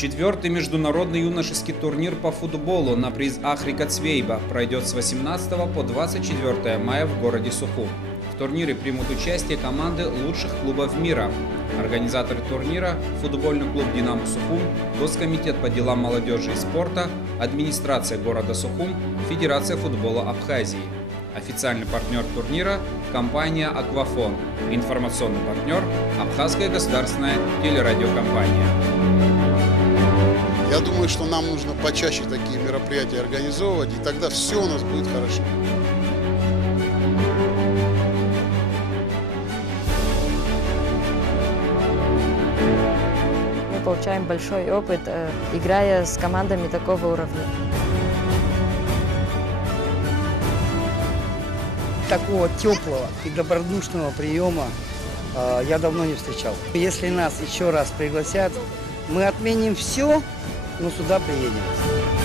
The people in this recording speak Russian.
Четвертый международный юношеский турнир по футболу на приз Ахрика Цвейба пройдет с 18 по 24 мая в городе Сухум. В турнире примут участие команды лучших клубов мира. Организаторы турнира – футбольный клуб «Динамо Сухум», Госкомитет по делам молодежи и спорта, администрация города Сухум, Федерация футбола Абхазии. Официальный партнер турнира – компания «Аквафон», информационный партнер – Абхазская государственная телерадиокомпания. Я думаю, что нам нужно почаще такие мероприятия организовывать, и тогда все у нас будет хорошо. Мы получаем большой опыт, играя с командами такого уровня. Такого теплого и добродушного приема я давно не встречал. Если нас еще раз пригласят, мы отменим все, но сюда приедем.